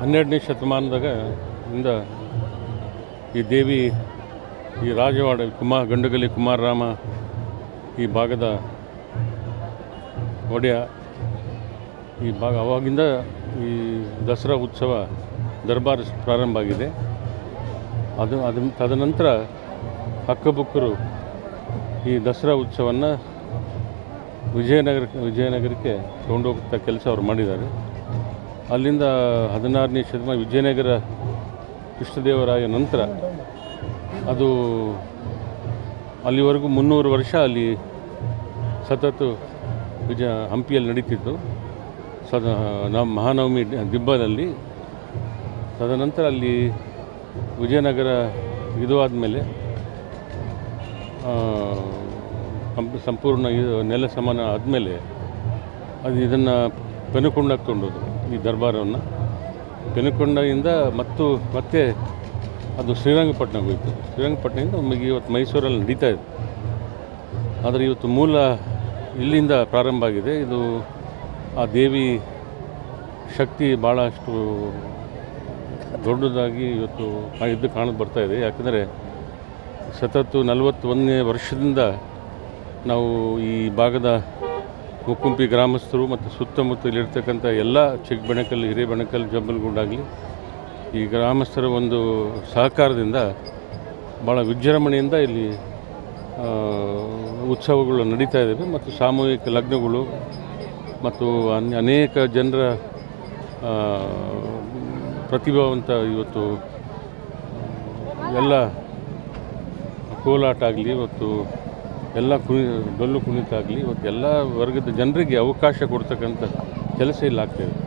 ಹನ್ನೆರಡನೇ ಶತಮಾನದಾಗ ಇಂದ ಈ ದೇವಿ, ಈ ರಾಜವಾಡ ಕುಮಾರ್ ಗಂಡುಗಲಿ ಕುಮಾರರಾಮ ಈ ಭಾಗದ ಒಡೆಯ ಈ ಭಾಗ. ಅವಾಗಿಂದ ಈ ದಸರಾ ಉತ್ಸವ ದರ್ಬಾರ್ ಪ್ರಾರಂಭ ಆಗಿದೆ. ಅದು ಅದು, ತದನಂತರ ಹಕ್ಕಬುಕ್ಕರು ಈ ದಸರಾ ಉತ್ಸವವನ್ನು ವಿಜಯನಗರ ವಿಜಯನಗರಕ್ಕೆ ತಗೊಂಡೋಗ್ತಾ ಕೆಲಸ ಅವ್ರು ಮಾಡಿದ್ದಾರೆ. ಅಲ್ಲಿಂದ ಹದಿನಾರನೇ ಶತಮಾನ ವಿಜಯನಗರ ಕೃಷ್ಣದೇವರಾಯ ನಂತರ ಅದು ಅಲ್ಲಿವರೆಗೂ ಮುನ್ನೂರು ವರ್ಷ ಅಲ್ಲಿ ಸತತ ವಿಜಯ ಹಂಪಿಯಲ್ಲಿ ನಡೀತಿತ್ತು. ಸದ ನಮ್ಮ ಮಹಾನವಮಿ ದಿಬ್ಬದಲ್ಲಿ ತದನಂತರ ಅಲ್ಲಿ ವಿಜಯನಗರ ಇದು ಆದಮೇಲೆ ಸಂಪೂರ್ಣ ಇದು ನೆಲ ಸಮಾನ ಆದಮೇಲೆ ಅದು ಇದನ್ನು ಪೆನುಕೊಂಡಕ್ಕೆ ಕೊಂಡೋದು ಈ ದರ್ಬಾರವನ್ನು. ಪೆನುಕೊಂಡದಿಂದ ಮತ್ತು ಮತ್ತೆ ಅದು ಶ್ರೀರಂಗಪಟ್ಟಣಕ್ಕೆ ಹೋಯಿತು. ಶ್ರೀರಂಗಪಟ್ಟಣದಿಂದ ನಮಗೆ ಇವತ್ತು ಮೈಸೂರಲ್ಲಿ ನಡೀತಾ ಇದೆ. ಆದರೆ ಇವತ್ತು ಮೂಲ ಇಲ್ಲಿಂದ ಪ್ರಾರಂಭ ಆಗಿದೆ. ಇದು ಆ ದೇವಿ ಶಕ್ತಿ ಭಾಳಷ್ಟು ದೊಡ್ಡದಾಗಿ ಇವತ್ತು ಇದ್ದು ಕಾಣ ಬರ್ತಾ ಇದೆ. ಯಾಕಂದರೆ ಸತತ ನಲವತ್ತೊಂದನೇ ವರ್ಷದಿಂದ ನಾವು ಈ ಭಾಗದ ಮುಕ್ಕುಂಪಿ ಗ್ರಾಮಸ್ಥರು ಮತ್ತು ಸುತ್ತಮುತ್ತ ಇಲ್ಲಿರ್ತಕ್ಕಂಥ ಎಲ್ಲ ಚಿಕ್ಕಬೆಣಕಲ್, ಹಿರೇಬೆಣಕಲ್ ಜಂಬಲ್ಗೂಡಾಗಲಿ ಈ ಗ್ರಾಮಸ್ಥರ ಒಂದು ಸಹಕಾರದಿಂದ ಭಾಳ ವಿಜೃಂಭಣೆಯಿಂದ ಇಲ್ಲಿ ಉತ್ಸವಗಳು ನಡೀತಾ ಇದ್ದಾವೆ ಮತ್ತು ಸಾಮೂಹಿಕ ಲಗ್ನಗಳು ಮತ್ತು ಅನ್- ಅನೇಕ ಜನರ ಪ್ರತಿಭಾವಂತ ಇವತ್ತು ಎಲ್ಲ ಕೋಲಾಟ ಆಗಲಿ ಇವತ್ತು ಎಲ್ಲ ಕುಣಿ ಡೊಳ್ಳು ಕುಣಿತ ಆಗಲಿ ಇವತ್ತು ಎಲ್ಲ ವರ್ಗದ ಜನರಿಗೆ ಅವಕಾಶ ಕೊಡ್ತಕ್ಕಂಥ ಕೆಲಸ ಇಲ್ಲಿ ಆಗ್ತಾಯಿದೆ